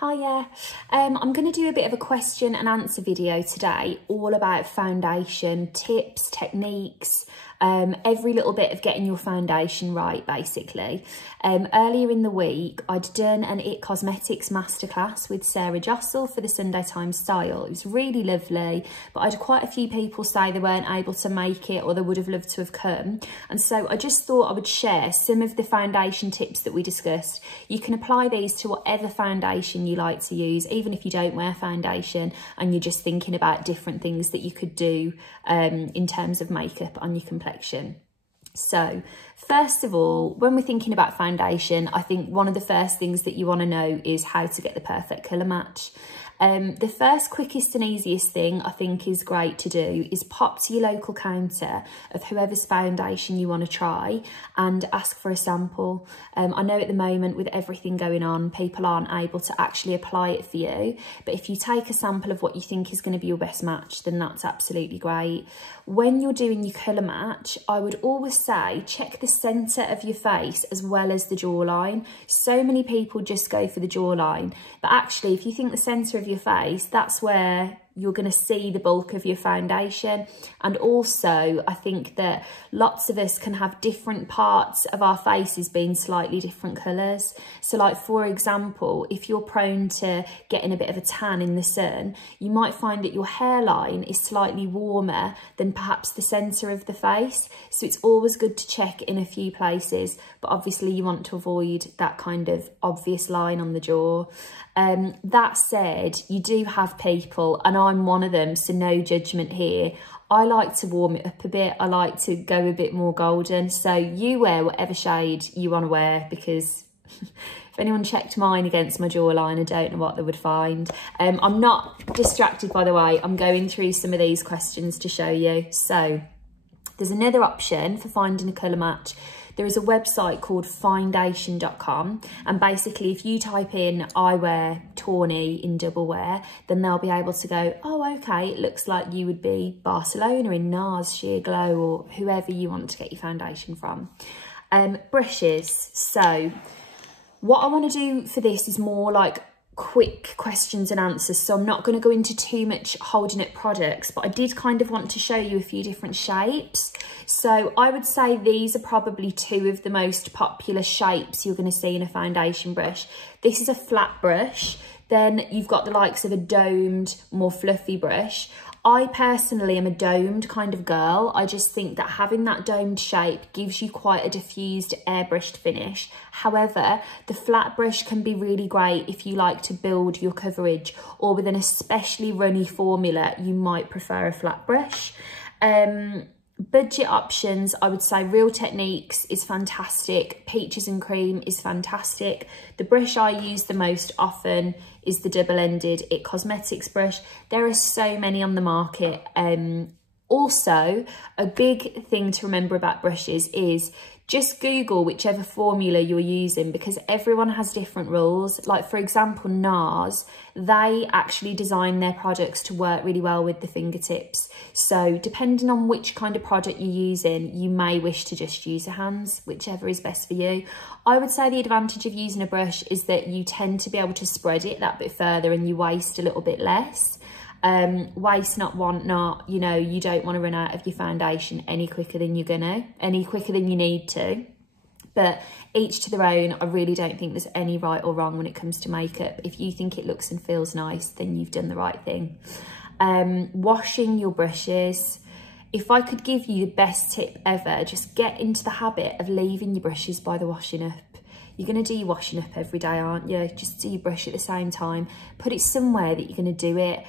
Hiya. I'm going to do a bit of a question and answer video today, all about foundation tips, techniques, every little bit of getting your foundation right, basically. Earlier in the week, I'd done an It Cosmetics masterclass with Sarah Jossell for the Sunday Times Style. It was really lovely, but I had quite a few people say they weren't able to make it or they would have loved to have come. And so I just thought I would share some of the foundation tips that we discussed. You can apply these to whatever foundation you like to use, even if you don't wear foundation and you're just thinking about different things that you could do in terms of makeup on your complexion. So first of all, when we're thinking about foundation, I think one of the first things that you want to know is how to get the perfect colour match. The first, quickest and easiest thing I think is great to do is pop to your local counter of whoever's foundation you want to try and ask for a sample. I know at the moment with everything going on, people aren't able to actually apply it for you, but if you take a sample of what you think is going to be your best match, then that's absolutely great. When you're doing your colour match, I would always say check the centre of your face as well as the jawline. So many people just go for the jawline, but actually if you think the centre of your face, that's where you're going to see the bulk of your foundation. And also I think that lots of us can have different parts of our faces being slightly different colours. So like, for example, if you're prone to getting a bit of a tan in the sun, you might find that your hairline is slightly warmer than perhaps the centre of the face. So it's always good to check in a few places, but obviously you want to avoid that kind of obvious line on the jaw. That said, you do have people, and I'm one of them, so no judgment here. I like to warm it up a bit. I like to go a bit more golden. So you wear whatever shade you want to wear, because if anyone checked mine against my jawline, I don't know what they would find. I'm not distracted, by the way. I'm going through some of these questions to show you. So there's another option for finding a colour match. There is a website called foundation.com, and basically if you type in I wear tawny in double wear, then they'll be able to go, oh okay, it looks like you would be Barcelona in NARS Sheer Glow, or whoever you want to get your foundation from. Brushes. So what I want to do for this is more like quick questions and answers, so I'm not going to go into too much holding up products, but I did kind of want to show you a few different shapes. So I would say these are probably two of the most popular shapes you're going to see in a foundation brush. This is a flat brush, then you've got the likes of a domed, more fluffy brush. I personally am a domed kind of girl. I just think that having that domed shape gives you quite a diffused airbrushed finish. However, the flat brush can be really great if you like to build your coverage, or with an especially runny formula, you might prefer a flat brush. Budget options, I would say Real Techniques is fantastic. Peaches and Cream is fantastic. The brush I use the most often is the double-ended It Cosmetics brush. There are so many on the market. Also, a big thing to remember about brushes is just Google whichever formula you're using, because everyone has different rules. Like for example, NARS, they actually design their products to work really well with the fingertips. So depending on which kind of product you're using, you may wish to just use your hands, whichever is best for you. I would say the advantage of using a brush is that you tend to be able to spread it that bit further and you waste a little bit less. Waste not, want not, you know, you don't want to run out of your foundation any quicker than any quicker than you need to. But each to their own. I really don't think there's any right or wrong when it comes to makeup. If you think it looks and feels nice, then you've done the right thing. Washing your brushes. If I could give you the best tip ever, just get into the habit of leaving your brushes by the washing up. You're going to do your washing up every day, aren't you? Just do your brush at the same time. Put it somewhere that you're going to do it.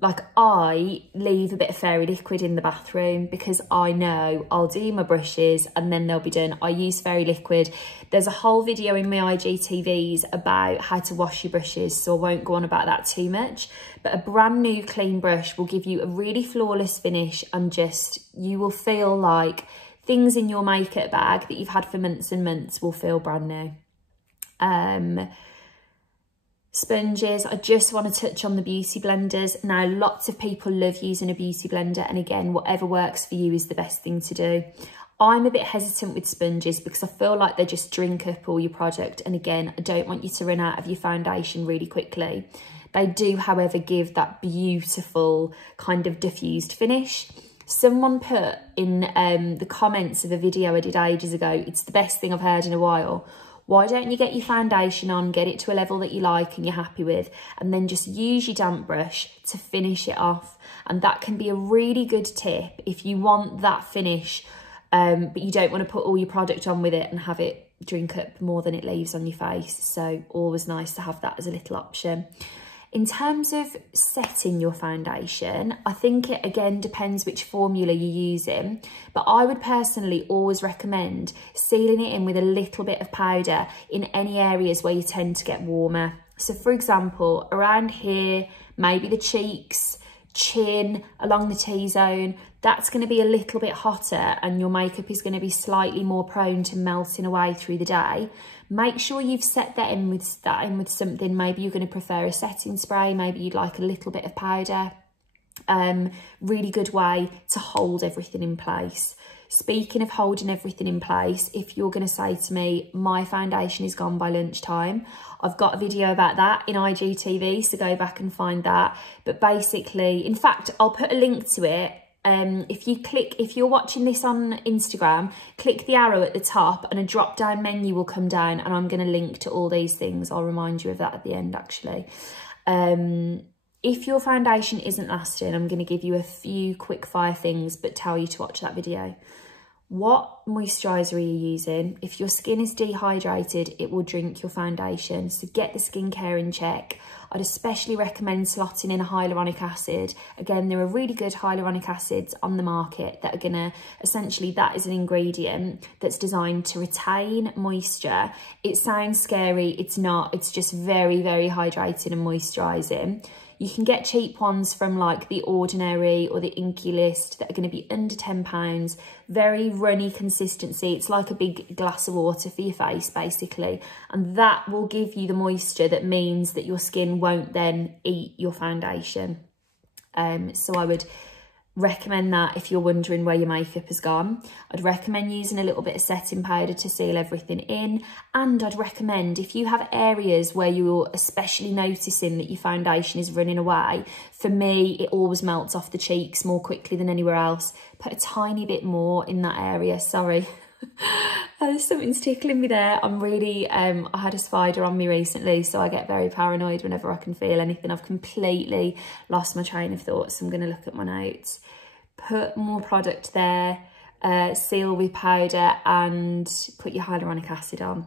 Like I leave a bit of fairy liquid in the bathroom because I know I'll do my brushes and then they'll be done. I use fairy liquid. There's a whole video in my IGTVs about how to wash your brushes, so I won't go on about that too much. But a brand new clean brush will give you a really flawless finish, and just, you will feel like things in your makeup bag that you've had for months and months will feel brand new. Sponges, I just want to touch on the beauty blenders. Now, lots of people love using a beauty blender, and again, whatever works for you is the best thing to do. I'm a bit hesitant with sponges because I feel like they just drink up all your product. And again, I don't want you to run out of your foundation really quickly. They do, however, give that beautiful kind of diffused finish. Someone put in the comments of a video I did ages ago, it's the best thing I've heard in a while. Why don't you get your foundation on, get it to a level that you like and you're happy with, and then just use your damp brush to finish it off. And that can be a really good tip if you want that finish, but you don't want to put all your product on with it and have it drink up more than it leaves on your face. So always nice to have that as a little option. In terms of setting your foundation, I think it again depends which formula you're using, but I would personally always recommend sealing it in with a little bit of powder in any areas where you tend to get warmer. So for example, around here, maybe the cheeks, chin, along the T-zone, that's going to be a little bit hotter and your makeup is going to be slightly more prone to melting away through the day. Make sure you've set that in with something. Maybe you're going to prefer a setting spray, maybe you'd like a little bit of powder. Really good way to hold everything in place. Speaking of holding everything in place, if you're going to say to me, my foundation is gone by lunchtime, I've got a video about that in IGTV, so go back and find that. But basically, in fact, I'll put a link to it. If you're watching this on Instagram, click the arrow at the top and a drop down menu will come down and I'm going to link to all these things. I'll remind you of that at the end actually. If your foundation isn't lasting, I'm going to give you a few quick fire things but tell you to watch that video. What moisturiser are you using? If your skin is dehydrated, it will drink your foundation. So get the skincare in check. I'd especially recommend slotting in a hyaluronic acid. Again, there are really good hyaluronic acids on the market that are gonna, essentially that is an ingredient that's designed to retain moisture. It sounds scary, it's not, it's just very, very hydrating and moisturising. You can get cheap ones from like The Ordinary or the Inky List that are going to be under £10. Very runny consistency. It's like a big glass of water for your face, basically. And that will give you the moisture that means that your skin won't then eat your foundation. So I would recommend that if you're wondering where your makeup has gone. I'd recommend using a little bit of setting powder to seal everything in, and I'd recommend if you have areas where you're especially noticing that your foundation is running away, for me it always melts off the cheeks more quickly than anywhere else, put a tiny bit more in that area. Sorry. Something's tickling me there. I'm really, I had a spider on me recently, so I get very paranoid whenever I can feel anything. I've completely lost my train of thought, so I'm going to look at my notes. Put more product there, seal with powder and put your hyaluronic acid on.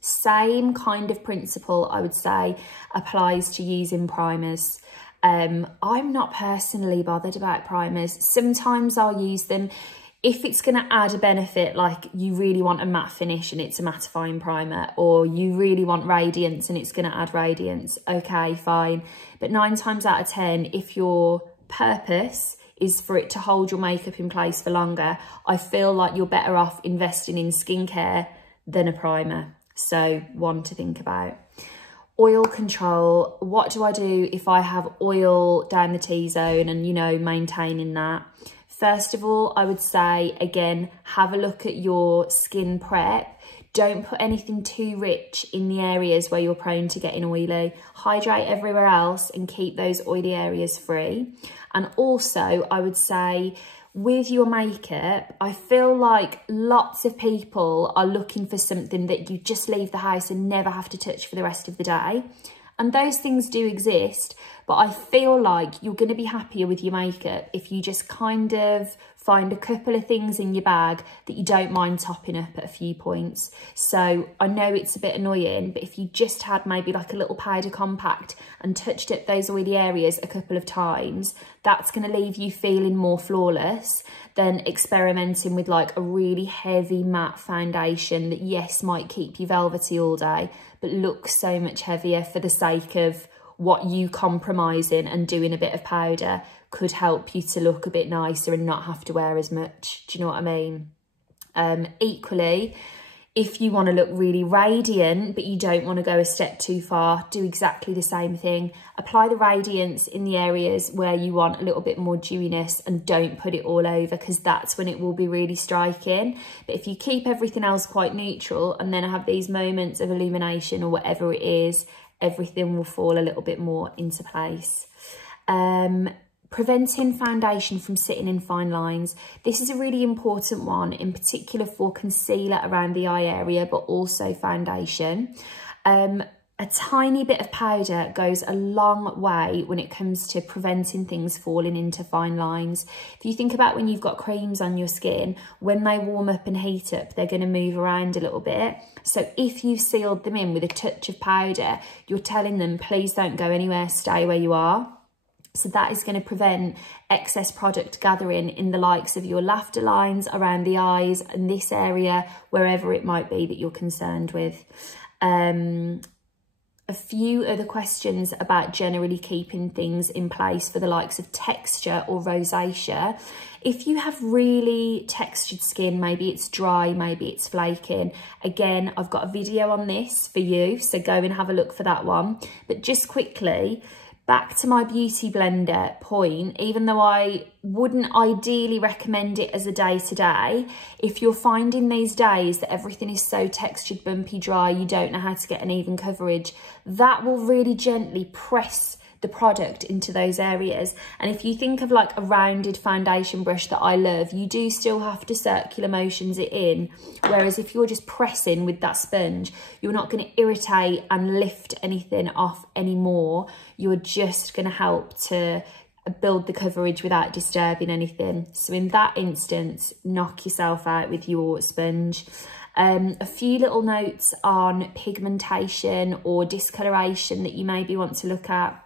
Same kind of principle, I would say, applies to using primers. I'm not personally bothered about primers. Sometimes I'll use them if it's going to add a benefit, like you really want a matte finish and it's a mattifying primer, or you really want radiance and it's going to add radiance, okay, fine. But 9 times out of 10, if your purpose is for it to hold your makeup in place for longer, I feel like you're better off investing in skincare than a primer. So one to think about. Oil control. What do I do if I have oil down the T-zone and, you know, maintaining that? First of all, I would say, again, have a look at your skin prep. Don't put anything too rich in the areas where you're prone to getting oily. Hydrate everywhere else and keep those oily areas free. And also, I would say, with your makeup, I feel like lots of people are looking for something that you just leave the house and never have to touch for the rest of the day. And those things do exist, but I feel like you're going to be happier with your makeup if you just kind of find a couple of things in your bag that you don't mind topping up at a few points. So I know it's a bit annoying, but if you just had maybe like a little powder compact and touched up those oily areas a couple of times, that's going to leave you feeling more flawless than experimenting with like a really heavy matte foundation that, yes, might keep you velvety all day, but looks so much heavier for the sake of what you compromising and doing a bit of powder could help you to look a bit nicer and not have to wear as much. Do you know what I mean? Equally, If you want to look really radiant, but you don't want to go a step too far, do exactly the same thing. Apply the radiance in the areas where you want a little bit more dewiness, and don't put it all over, because that's when it will be really striking. But if you keep everything else quite neutral and then have these moments of illumination or whatever it is, everything will fall a little bit more into place. Preventing foundation from sitting in fine lines. This is a really important one, in particular for concealer around the eye area, but also foundation. A tiny bit of powder goes a long way when it comes to preventing things falling into fine lines. If you think about when you've got creams on your skin, when they warm up and heat up, they're going to move around a little bit. So if you've sealed them in with a touch of powder, you're telling them, please don't go anywhere, stay where you are. So that is going to prevent excess product gathering in the likes of your laughter lines, around the eyes, and this area, wherever it might be that you're concerned with. A few other questions about generally keeping things in place for the likes of texture or rosacea. If you have really textured skin, maybe it's dry, maybe it's flaking, again, I've got a video on this for you, so go and have a look for that one. But just quickly, back to my beauty blender point, even though I wouldn't ideally recommend it as a day-to-day, if you're finding these days that everything is so textured, bumpy, dry, you don't know how to get an even coverage, that will really gently press the product into those areas. And if you think of like a rounded foundation brush that I love, you do still have to circular motions it in, whereas if you're just pressing with that sponge, you're not going to irritate and lift anything off anymore. You're just going to help to build the coverage without disturbing anything. So in that instance, knock yourself out with your sponge. A few little notes on pigmentation or discoloration that you maybe want to look at.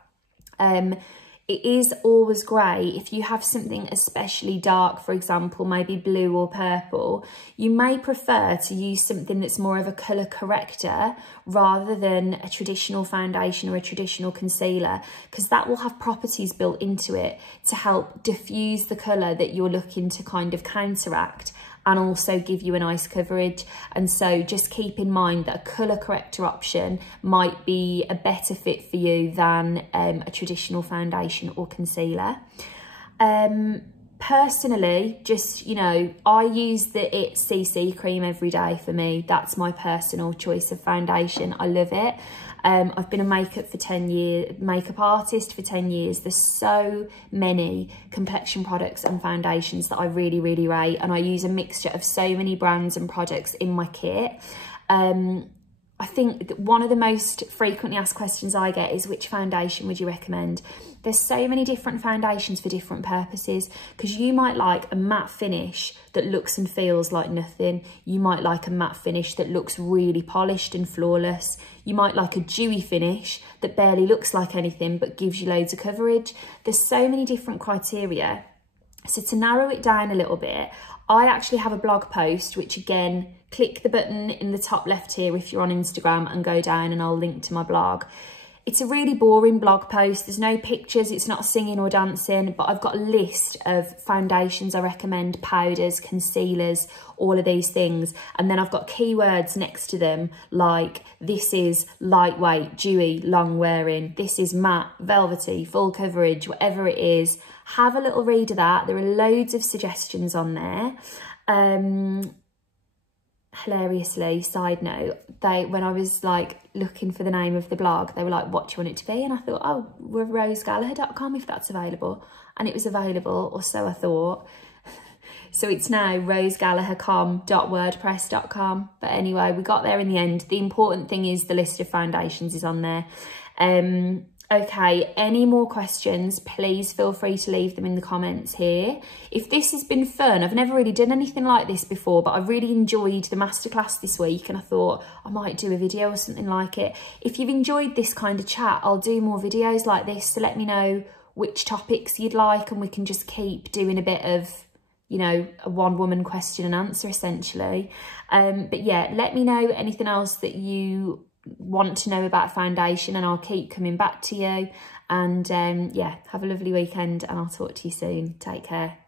It is always great if you have something especially dark, for example, maybe blue or purple, you may prefer to use something that's more of a colour corrector rather than a traditional foundation or a traditional concealer, because that will have properties built into it to help diffuse the colour that you're looking to kind of counteract, and also give you a nice coverage. And so just keep in mind that a colour corrector option might be a better fit for you than a traditional foundation or concealer. Personally, just, you know, I use the IT CC cream every day for me. That's my personal choice of foundation. I love it. I've been a makeup artist for 10 years. There's so many complexion products and foundations that I really, really rate. And I use a mixture of so many brands and products in my kit. I think that one of the most frequently asked questions I get is, which foundation would you recommend? There's so many different foundations for different purposes, because you might like a matte finish that looks and feels like nothing. You might like a matte finish that looks really polished and flawless. You might like a dewy finish that barely looks like anything but gives you loads of coverage. There's so many different criteria. So to narrow it down a little bit, I actually have a blog post, which again, click the button in the top left here if you're on Instagram and go down and I'll link to my blog. It's a really boring blog post. There's no pictures, it's not singing or dancing, but I've got a list of foundations I recommend, powders, concealers, all of these things. And then I've got keywords next to them, like this is lightweight, dewy, long wearing. This is matte, velvety, full coverage, whatever it is. Have a little read of that. There are loads of suggestions on there. Hilariously, side note, when I was like looking for the name of the blog, they were like, what do you want it to be? And I thought, oh, we're rosegallagher.com if that's available. And it was available, or so I thought. So it's now rosegallaghercom.wordpress.com. But anyway, we got there in the end. The important thing is the list of foundations is on there. Okay, any more questions, please feel free to leave them in the comments here. If this has been fun, I've never really done anything like this before, but I really enjoyed the masterclass this week and I thought I might do a video or something like it. If you've enjoyed this kind of chat, I'll do more videos like this, so let me know which topics you'd like and we can just keep doing a bit of, you know, a one-woman question and answer essentially. But yeah, let me know anything else that you want to know about foundation and I'll keep coming back to you. And yeah, have a lovely weekend and I'll talk to you soon. Take care.